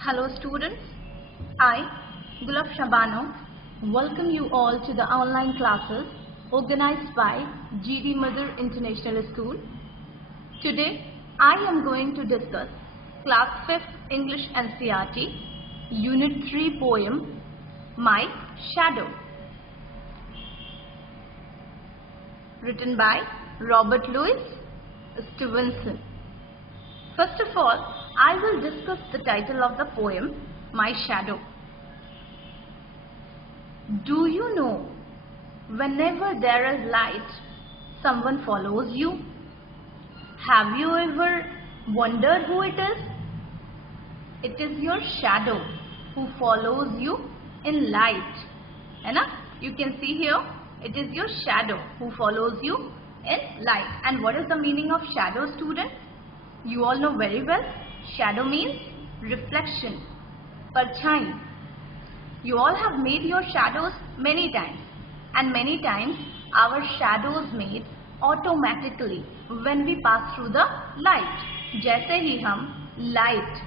Hello students, I, Gulab Shabano, welcome you all to the online classes organized by GD Mother International School. Today, I am going to discuss Class 5th English NCERT, Unit 3 poem, My Shadow, written by Robert Louis Stevenson. First of all, I will discuss the title of the poem, My Shadow. Do you know, whenever there is light, someone follows you? Have you ever wondered who it is? It is your shadow who follows you in light. है ना? You can see here, it is your shadow who follows you in light. And what is the meaning of shadow, students? You all know very well. Shadow means reflection, परछाई. You all have made your shadows many times, and many times our shadows made automatically when we pass through the light. जैसे ही हम light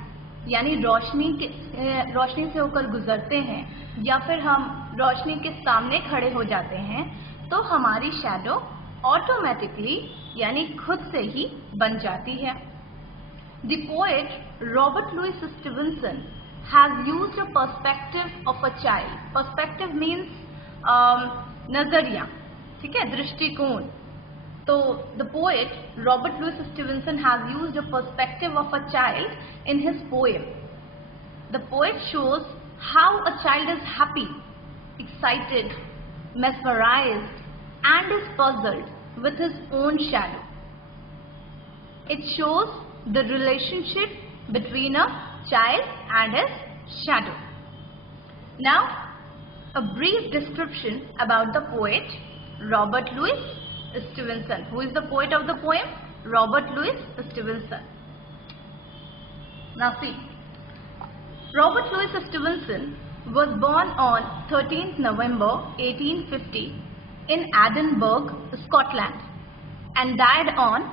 यानी रोशनी से होकर गुजरते हैं या फिर हम रोशनी के सामने खड़े हो जाते हैं, तो हमारी shadow automatically यानी खुद से ही बन जाती है. The poet Robert Louis Stevenson has used a perspective of a child. Perspective means नजरिया, ठीक है, दृष्टिकोण. So the poet Robert Louis Stevenson has used a perspective of a child in his poem. The poet shows how a child is happy, excited, mesmerized, and is puzzled with his own shadow. It shows the relationship between a child and his shadow. Now, a brief description about the poet Robert Louis Stevenson. Who is the poet of the poem? Robert Louis Stevenson. Now see, Robert Louis Stevenson was born on 13th November 1850 in Edinburgh, Scotland, and died on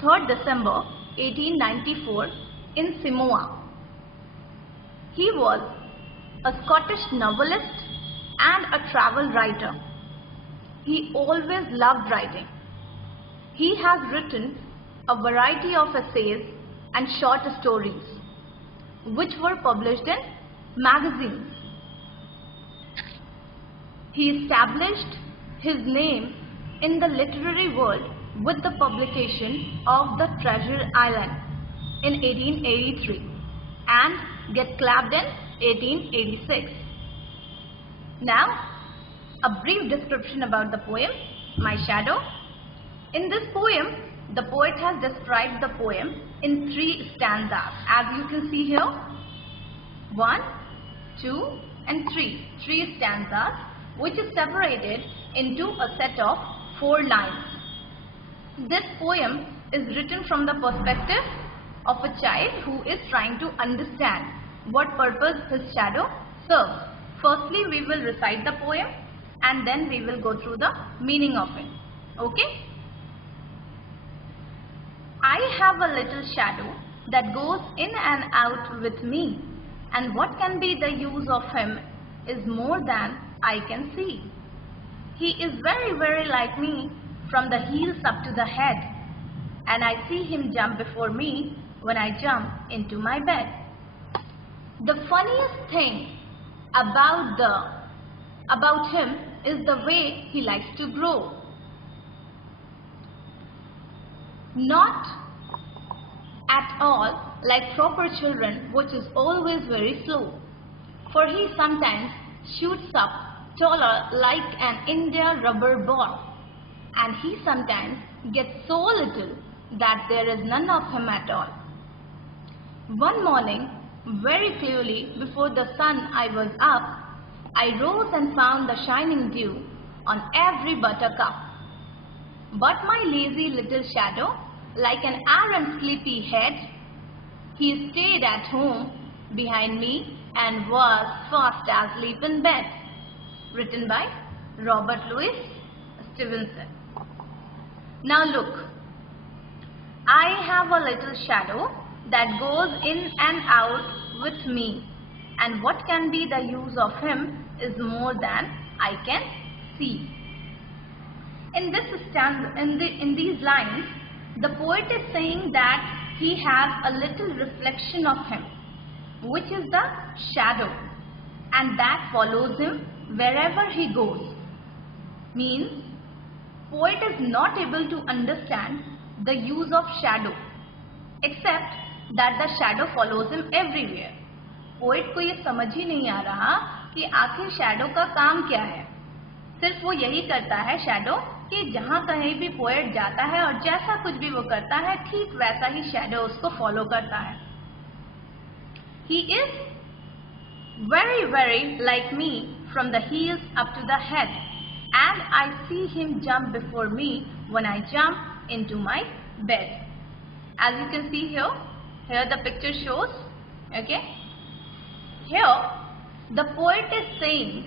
3rd December 1894 in Samoa. He was a Scottish novelist and a travel writer. He always loved writing. He has written a variety of essays and short stories, which were published in magazines. He established his name in the literary world with the publication of The Treasure Island in 1883 and Get Clapped in 1886. Now, a brief description about the poem, My Shadow. In this poem, the poet has described the poem in 3 stanzas. As you can see here, 1, 2, and 3. 3 stanzas, which is separated into a set of 4 lines. This poem is written from the perspective of a child who is trying to understand what purpose his shadow serves. Firstly, we will recite the poem and then we will go through the meaning of it. Okay? I have a little shadow that goes in and out with me, and what can be the use of him is more than I can see. He is very, very like me from the heels up to the head, and I see him jump before me when I jump into my bed. The funniest thing about him is the way he likes to grow. Not at all like proper children, which is always very slow, for he sometimes shoots up taller like an India rubber ball, and he sometimes gets so little that there is none of him at all. One morning, very clearly before the sun I was up, I rose and found the shining dew on every buttercup. But my lazy little shadow, like an errant sleepy head, he stayed at home behind me and was fast asleep in bed. Written by Robert Louis Stevenson. Now look, I have a little shadow that goes in and out with me, and what can be the use of him is more than I can see. In these lines, the poet is saying that he has a little reflection of him, which is the shadow, and that follows him wherever he goes. Means, poet is not able to understand the use of shadow, except that the shadow follows him everywhere. Poet को ये समझ ही नहीं आ रहा कि आखिर shadow का काम क्या है। सिर्फ वो यही करता है शैडो कि जहाँ कहीं भी पोएट जाता है और जैसा कुछ भी वो करता है ठीक वैसा ही शैडो उसको फॉलो करता है। He is very, very like me from the heels up to the head, and I see him jump before me when I jump into my bed. As you can see here the picture shows, okay? Here the poet is saying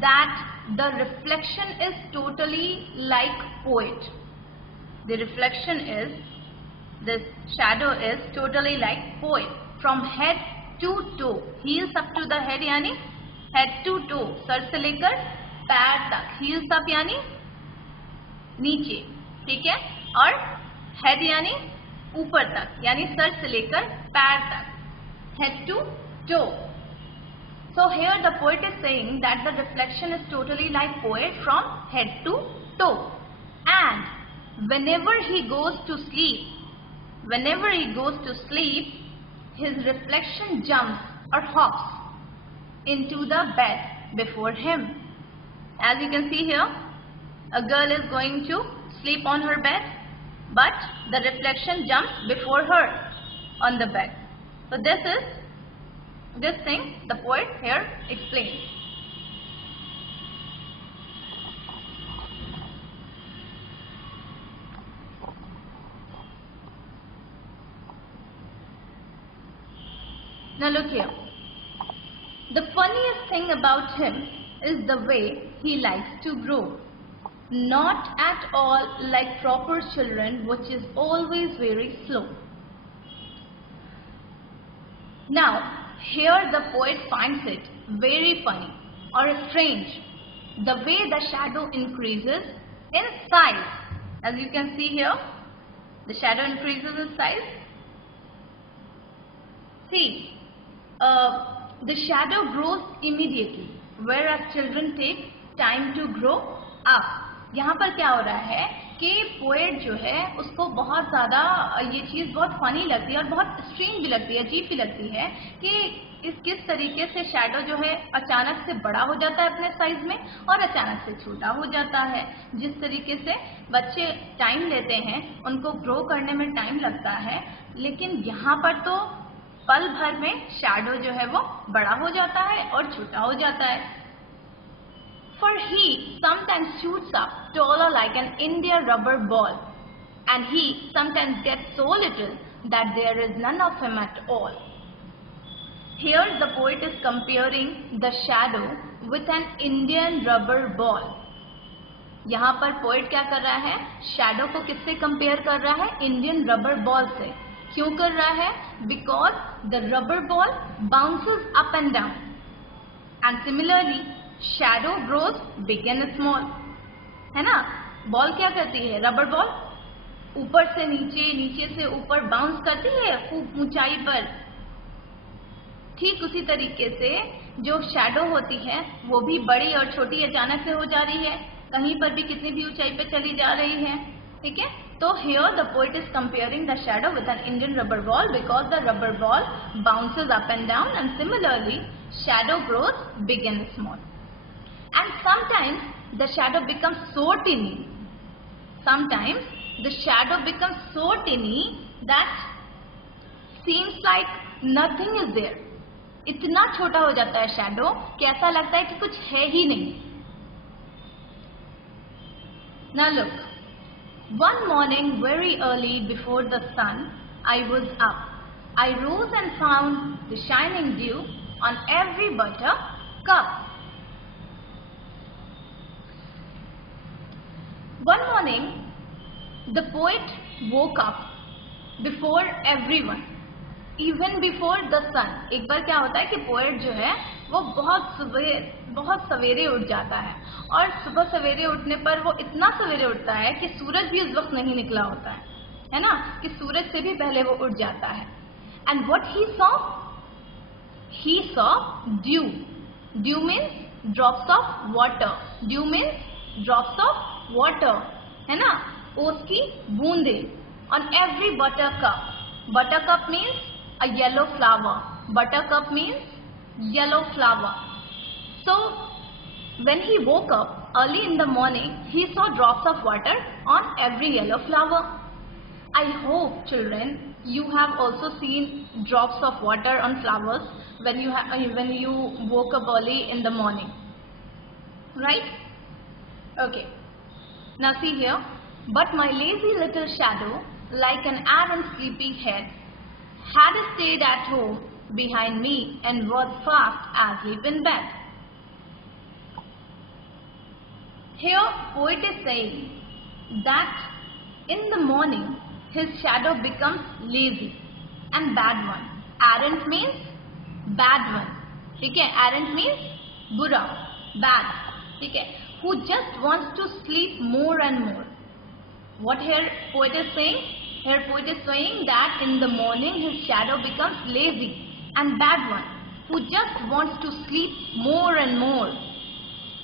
that the reflection is totally like poet. The reflection is, this shadow is totally like poet from head to toe. Heels up to the head यानी head to toe, sir से लेकर पैर तक. Heels up यानी नीचे, ठीक है, और head यानी ऊपर तक, यानी सर से लेकर पैर तक, head to toe. So here the poet is saying that the reflection is totally like poet from head to toe, and whenever he goes to sleep, his reflection jumps or hops into the bed before him. As you can see here, a girl is going to sleep on her bed, but the reflection jumps before her on the bed. So this thing the poet here explains. Now look here. The funniest thing about him is the way he likes to grow. Not at all like proper children, which is always very slow. Now, here the poet finds it very funny or strange the way the shadow increases in size. As you can see here, the shadow increases in size. See, the shadow grows immediately, whereas children take time to grow up. यहाँ पर क्या हो रहा है कि poet जो है उसको बहुत ज़्यादा ये चीज़ बहुत फनी लगती है और बहुत स्ट्रेंज भी लगती है, अजीब भी लगती है कि किस तरीके से शैडो जो है अचानक से बड़ा हो जाता है अपने साइज में और अचानक से छोटा हो जाता है। जिस तरीके से बच्चे टाइम लेते हैं, उनको ग्रो करने में टाइम लगता है, लेकिन यहाँ पर तो पल भर में शैडो जो है वो बड़ा हो जाता है और छोटा हो जाता है। For he sometimes shoots up taller like an India rubber ball, and he sometimes gets so little that there is none of him at all. Here the poet is comparing the shadow with an Indian rubber ball. यहाँ पर poet क्या कर रहा है, shadow को किससे compare कर रहा है, इंडियन रबर बॉल से। क्यों कर रहा है? Because the rubber ball bounces up and down, and similarly shadow grows big and small. है ना? बॉल क्या करती है, रबर बॉल ऊपर से नीचे, नीचे से ऊपर बाउंस करती है खूब ऊंचाई पर। ठीक उसी तरीके से जो शैडो होती है वो भी बड़ी और छोटी अचानक से हो जा रही है, कहीं पर भी कितनी भी ऊंचाई पे चली जा रही है, ठीक है। तो here the poet is comparing the shadow with an Indian rubber ball because the rubber ball bounces up and down, and similarly shadow grows big and small. And sometimes the shadow becomes so tiny. Sometimes the shadow becomes so tiny that seems like nothing is there. इतना छोटा हो जाता है shadow कि ऐसा लगता है कि कुछ है ही नहीं। Now look, one morning very early before the sun, I was up. I rose and found the shining dew on every buttercup. One morning, the poet woke up before everyone. Even before the sun. एक बार क्या होता है कि poet जो है वो बहुत सवेरे उठ जाता है, और सुबह सवेरे उठने पर वो इतना सवेरे उठता है कि सूरज भी उस वक्त नहीं निकला होता है ना, कि सूरज से भी पहले वो उठ जाता है। And what he saw due. Due means drops of water. Due means drops of water, है ना, ओस की बूंदे on every buttercup. Buttercup means a yellow flower. Buttercup means yellow flower. So when he woke up early in the morning, he saw drops of water on every yellow flower. I hope, children, you have also seen drops of water on flowers when you woke up early in the morning, right? Okay. Now see here. But my lazy little shadow, like an errant sleepy head, had stayed at home behind me and was fast asleep in bed. Here poet is saying that in the morning his shadow becomes lazy and bad one. Errant means bad one, ठीक है? Errant means बुरा, bad, ठीक है? Who just wants to sleep more and more. What here poet is saying? Here poet is saying that in the morning his shadow becomes lazy and bad one, who just wants to sleep more and more.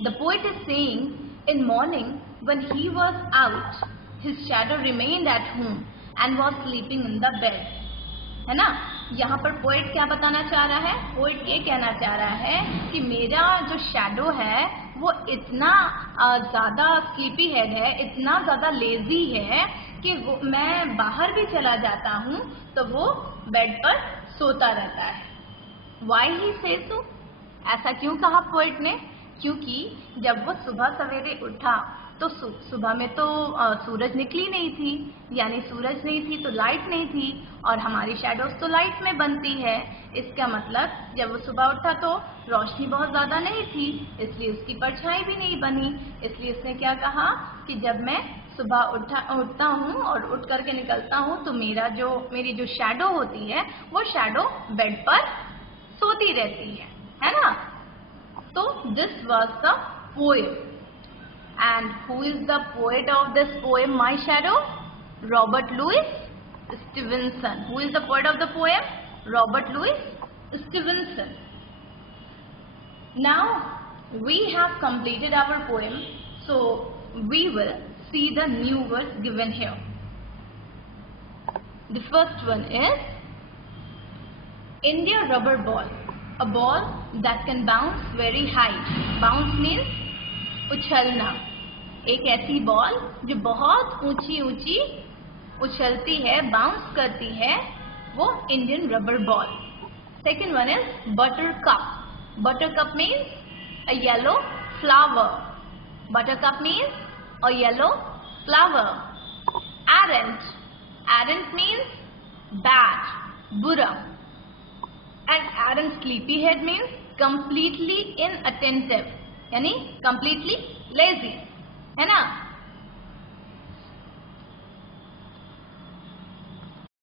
The poet is saying in morning when he was out, his shadow remained at home and was sleeping in the bed, है ना? यहाँ पर poet क्या बताना चाह रहा है? Poet ये कहना चाह रहा है कि मेरा जो शैडो है वो इतना ज़्यादा स्लीपी हेड है, इतना ज़्यादा लेजी है कि मैं बाहर भी चला जाता हूँ तो वो बेड पर सोता रहता है। Why he says so? ऐसा क्यों कहा पोएट ने? क्योंकि जब वो सुबह सवेरे उठा तो सुबह में तो सूरज निकली नहीं थी, यानी सूरज नहीं थी तो लाइट नहीं थी, और हमारी शैडोज तो लाइट में बनती है। इसका मतलब जब वो सुबह उठा तो रोशनी बहुत ज़्यादा नहीं थी, इसलिए उसकी परछाई भी नहीं बनी। इसलिए उसने क्या कहा कि जब मैं सुबह उठता हूँ और उठ करके निकलता हूँ तो मेरी जो शैडो होती है वो शैडो बेड पर सोती रहती है ना? तो this was the poem. And who is the poet of this poem, My Shadow? Robert Louis Stevenson. Who is the poet of the poem? Robert Louis Stevenson. Now we have completed our poem, so we will see the new words given here. The first one is India rubber ball, a ball that can bounce very high. Bounce means उछलना। एक ऐसी ball जो बहुत ऊंची ऊंची उछलती है, bounce करती है, वो Indian rubber ball. Second one is butter cup. Butter cup means a yellow flower. Butter cup means a yellow flower. Arrant. Arrant means bad, बुरा। And arrant sleepy head means completely inattentive, यानी completely lazy, है ना?